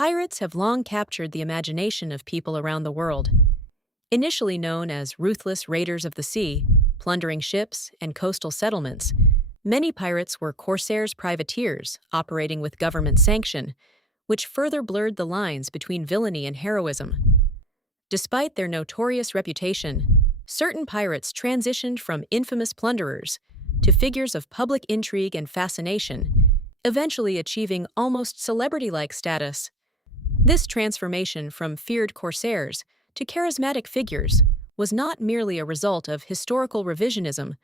Pirates have long captured the imagination of people around the world. Initially known as ruthless raiders of the sea, plundering ships and coastal settlements, many pirates were corsairs privateers operating with government sanction, which further blurred the lines between villainy and heroism. Despite their notorious reputation, certain pirates transitioned from infamous plunderers to figures of public intrigue and fascination, eventually achieving almost celebrity-like status. This transformation from feared corsairs to charismatic figures was not merely a result of historical revisionism,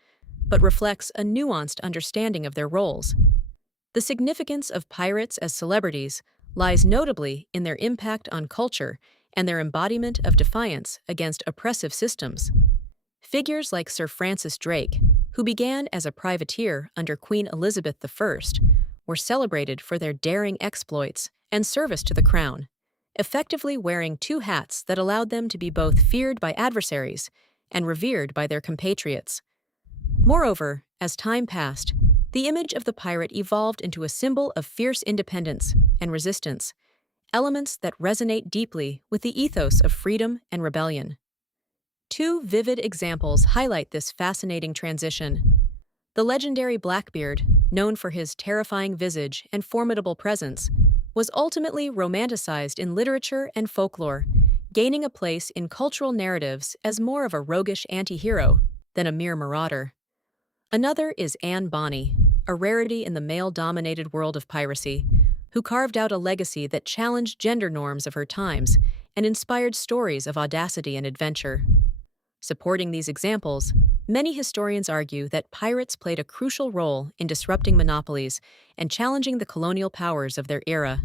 but reflects a nuanced understanding of their roles. The significance of pirates as celebrities lies notably in their impact on culture and their embodiment of defiance against oppressive systems. Figures like Sir Francis Drake, who began as a privateer under Queen Elizabeth I, were celebrated for their daring exploits and service to the crown, effectively wearing two hats that allowed them to be both feared by adversaries and revered by their compatriots. Moreover, as time passed, the image of the pirate evolved into a symbol of fierce independence and resistance, elements that resonate deeply with the ethos of freedom and rebellion. Two vivid examples highlight this fascinating transition. The legendary Blackbeard, known for his terrifying visage and formidable presence, was ultimately romanticized in literature and folklore, gaining a place in cultural narratives as more of a roguish anti-hero than a mere marauder. Another is Anne Bonny, a rarity in the male-dominated world of piracy, who carved out a legacy that challenged gender norms of her times and inspired stories of audacity and adventure. Supporting these examples, many historians argue that pirates played a crucial role in disrupting monopolies and challenging the colonial powers of their era.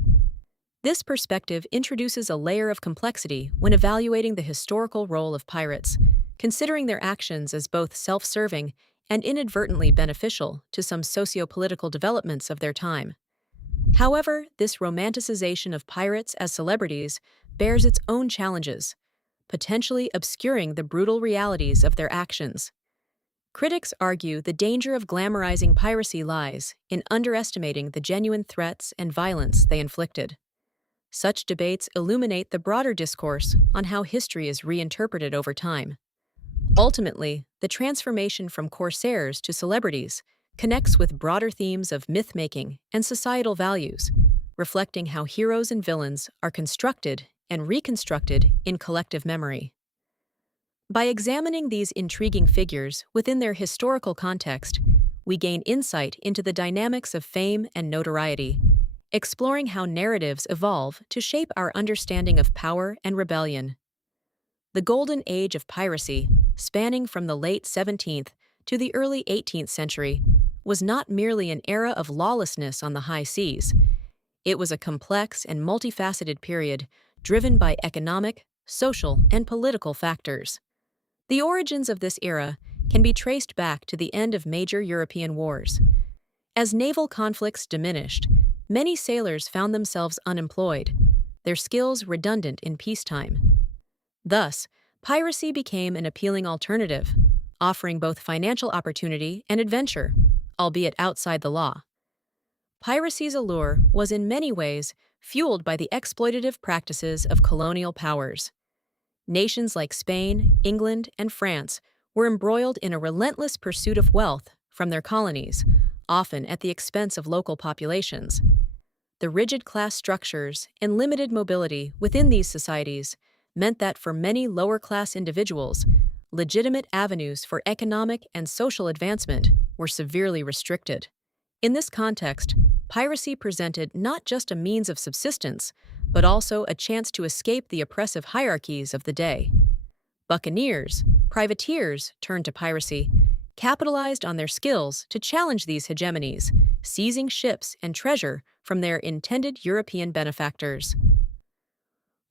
This perspective introduces a layer of complexity when evaluating the historical role of pirates, considering their actions as both self-serving and inadvertently beneficial to some socio-political developments of their time. However, this romanticization of pirates as celebrities bears its own challenges, potentially obscuring the brutal realities of their actions. Critics argue the danger of glamorizing piracy lies in underestimating the genuine threats and violence they inflicted. Such debates illuminate the broader discourse on how history is reinterpreted over time. Ultimately, the transformation from corsairs to celebrities connects with broader themes of myth-making and societal values, reflecting how heroes and villains are constructed and reconstructed in collective memory. By examining these intriguing figures within their historical context, we gain insight into the dynamics of fame and notoriety, exploring how narratives evolve to shape our understanding of power and rebellion. The Golden Age of piracy, spanning from the late 17th to the early 18th century, was not merely an era of lawlessness on the high seas. It was a complex and multifaceted period driven by economic, social, and political factors. The origins of this era can be traced back to the end of major European wars. As naval conflicts diminished, many sailors found themselves unemployed, their skills redundant in peacetime. Thus, piracy became an appealing alternative, offering both financial opportunity and adventure, albeit outside the law. Piracy's allure was in many ways fueled by the exploitative practices of colonial powers. Nations like Spain, England, and France were embroiled in a relentless pursuit of wealth from their colonies, often at the expense of local populations. The rigid class structures and limited mobility within these societies meant that for many lower-class individuals, legitimate avenues for economic and social advancement were severely restricted. In this context, piracy presented not just a means of subsistence, but also a chance to escape the oppressive hierarchies of the day. Buccaneers, privateers turned to piracy, capitalized on their skills to challenge these hegemonies, seizing ships and treasure from their intended European benefactors.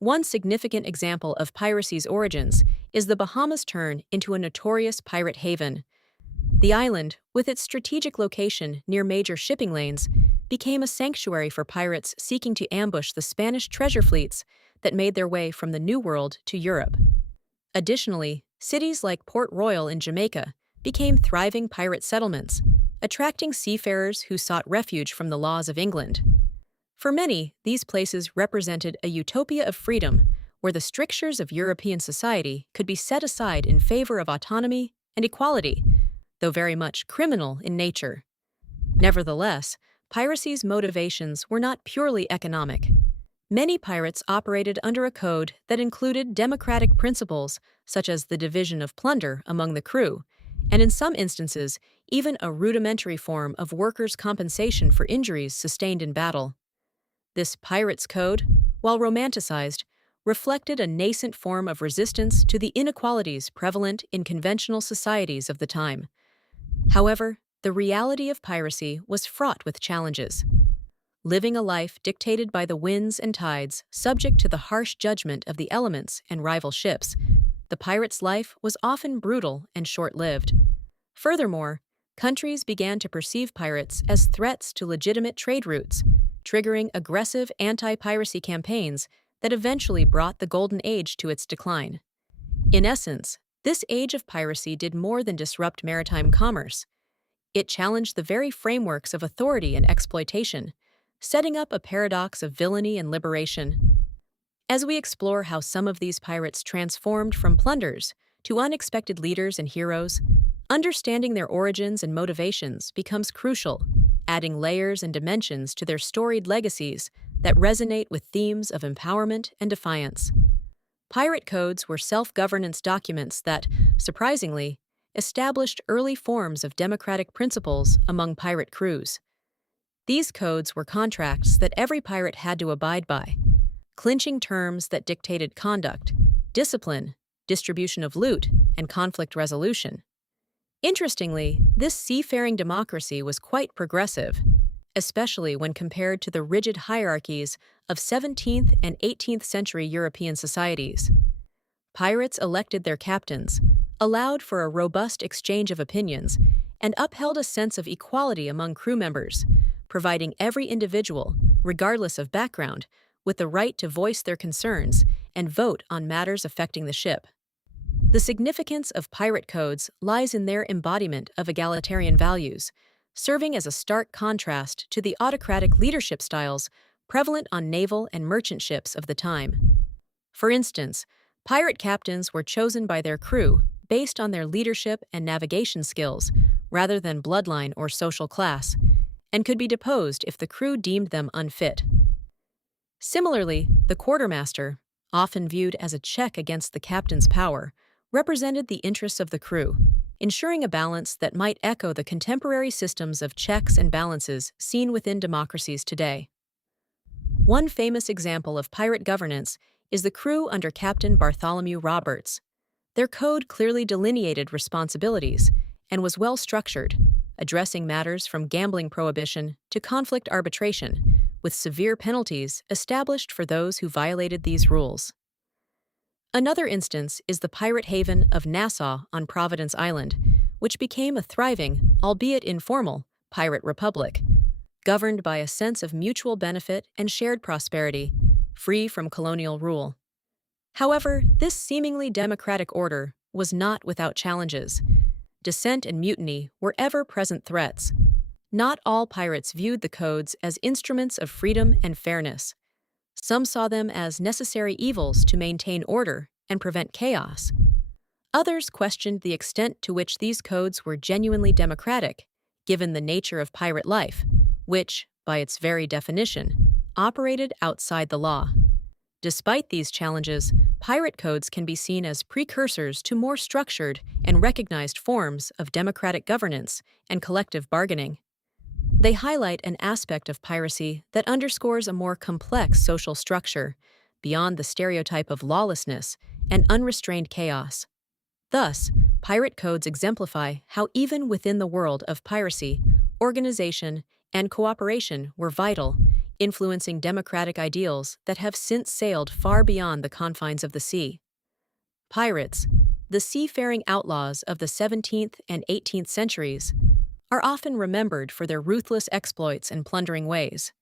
One significant example of piracy's origins is the Bahamas' turn into a notorious pirate haven. The island, with its strategic location near major shipping lanes, became a sanctuary for pirates seeking to ambush the Spanish treasure fleets that made their way from the New World to Europe. Additionally, cities like Port Royal in Jamaica became thriving pirate settlements, attracting seafarers who sought refuge from the laws of England. For many, these places represented a utopia of freedom where the strictures of European society could be set aside in favor of autonomy and equality, though very much criminal in nature. Nevertheless, piracy's motivations were not purely economic. Many pirates operated under a code that included democratic principles such as the division of plunder among the crew, and in some instances, even a rudimentary form of workers' compensation for injuries sustained in battle. This pirate's code, while romanticized, reflected a nascent form of resistance to the inequalities prevalent in conventional societies of the time. However, the reality of piracy was fraught with challenges. Living a life dictated by the winds and tides, subject to the harsh judgment of the elements and rival ships, the pirate's life was often brutal and short-lived. Furthermore, countries began to perceive pirates as threats to legitimate trade routes, triggering aggressive anti-piracy campaigns that eventually brought the Golden Age to its decline. In essence, this age of piracy did more than disrupt maritime commerce. It challenged the very frameworks of authority and exploitation, setting up a paradox of villainy and liberation. As we explore how some of these pirates transformed from plunders to unexpected leaders and heroes, understanding their origins and motivations becomes crucial, adding layers and dimensions to their storied legacies that resonate with themes of empowerment and defiance. Pirate codes were self-governance documents that, surprisingly, established early forms of democratic principles among pirate crews. These codes were contracts that every pirate had to abide by, clinching terms that dictated conduct, discipline, distribution of loot, and conflict resolution. Interestingly, this seafaring democracy was quite progressive, especially when compared to the rigid hierarchies of 17th and 18th century European societies. Pirates elected their captains, allowed for a robust exchange of opinions, and upheld a sense of equality among crew members, providing every individual, regardless of background, with the right to voice their concerns and vote on matters affecting the ship. The significance of pirate codes lies in their embodiment of egalitarian values, serving as a stark contrast to the autocratic leadership styles prevalent on naval and merchant ships of the time. For instance, pirate captains were chosen by their crew based on their leadership and navigation skills rather than bloodline or social class, and could be deposed if the crew deemed them unfit. Similarly, the quartermaster, often viewed as a check against the captain's power, represented the interests of the crew, ensuring a balance that might echo the contemporary systems of checks and balances seen within democracies today. One famous example of pirate governance is the crew under Captain Bartholomew Roberts. Their code clearly delineated responsibilities and was well structured, addressing matters from gambling prohibition to conflict arbitration, with severe penalties established for those who violated these rules. Another instance is the pirate haven of Nassau on Providence Island, which became a thriving, albeit informal, pirate republic, governed by a sense of mutual benefit and shared prosperity, free from colonial rule. However, this seemingly democratic order was not without challenges. Dissent and mutiny were ever-present threats. Not all pirates viewed the codes as instruments of freedom and fairness. Some saw them as necessary evils to maintain order and prevent chaos. Others questioned the extent to which these codes were genuinely democratic, given the nature of pirate life, which, by its very definition, operated outside the law. Despite these challenges, pirate codes can be seen as precursors to more structured and recognized forms of democratic governance and collective bargaining. They highlight an aspect of piracy that underscores a more complex social structure, beyond the stereotype of lawlessness and unrestrained chaos. Thus, pirate codes exemplify how even within the world of piracy, organization and cooperation were vital, influencing democratic ideals that have since sailed far beyond the confines of the sea. Pirates, the seafaring outlaws of the 17th and 18th centuries, are often remembered for their ruthless exploits and plundering ways.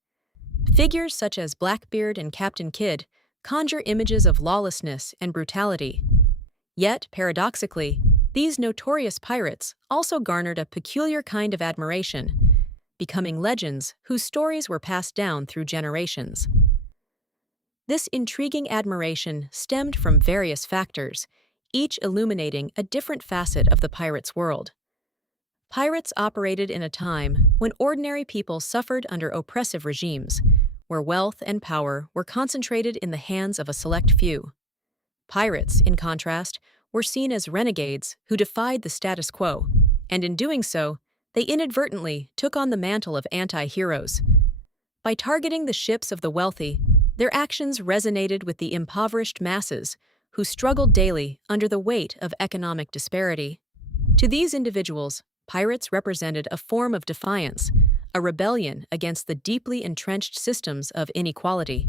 Figures such as Blackbeard and Captain Kidd conjure images of lawlessness and brutality. Yet, paradoxically, these notorious pirates also garnered a peculiar kind of admiration. becoming legends whose stories were passed down through generations. This intriguing admiration stemmed from various factors, each illuminating a different facet of the pirates' world. Pirates operated in a time when ordinary people suffered under oppressive regimes, where wealth and power were concentrated in the hands of a select few. Pirates, in contrast, were seen as renegades who defied the status quo, and in doing so, they inadvertently took on the mantle of anti-heroes. By targeting the ships of the wealthy, their actions resonated with the impoverished masses who struggled daily under the weight of economic disparity. To these individuals, pirates represented a form of defiance, a rebellion against the deeply entrenched systems of inequality.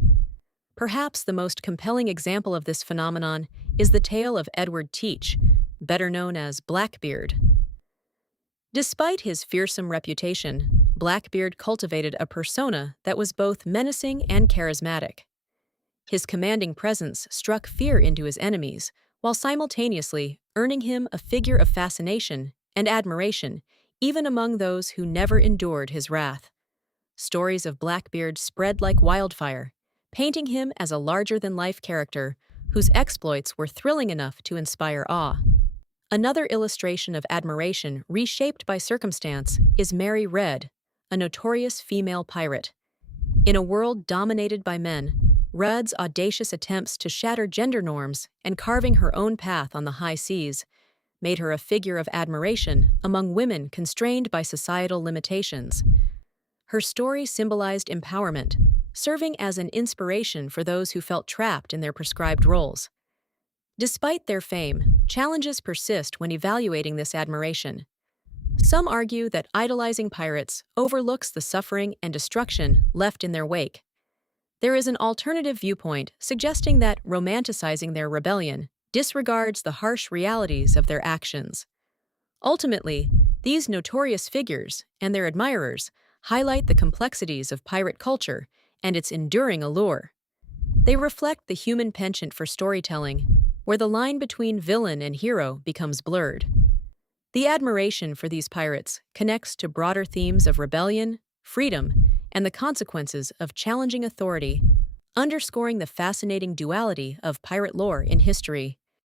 Perhaps the most compelling example of this phenomenon is the tale of Edward Teach, better known as Blackbeard. Despite his fearsome reputation, Blackbeard cultivated a persona that was both menacing and charismatic. His commanding presence struck fear into his enemies, while simultaneously earning him a figure of fascination and admiration, even among those who never endured his wrath. Stories of Blackbeard spread like wildfire, painting him as a larger-than-life character whose exploits were thrilling enough to inspire awe. Another illustration of admiration reshaped by circumstance is Mary Red, a notorious female pirate. In a world dominated by men, Red's audacious attempts to shatter gender norms and carving her own path on the high seas made her a figure of admiration among women constrained by societal limitations. Her story symbolized empowerment, serving as an inspiration for those who felt trapped in their prescribed roles. Despite their fame, challenges persist when evaluating this admiration. Some argue that idolizing pirates overlooks the suffering and destruction left in their wake. There is an alternative viewpoint suggesting that romanticizing their rebellion disregards the harsh realities of their actions. Ultimately, these notorious figures and their admirers highlight the complexities of pirate culture and its enduring allure. They reflect the human penchant for storytelling, where the line between villain and hero becomes blurred. The admiration for these pirates connects to broader themes of rebellion, freedom, and the consequences of challenging authority, underscoring the fascinating duality of pirate lore in history.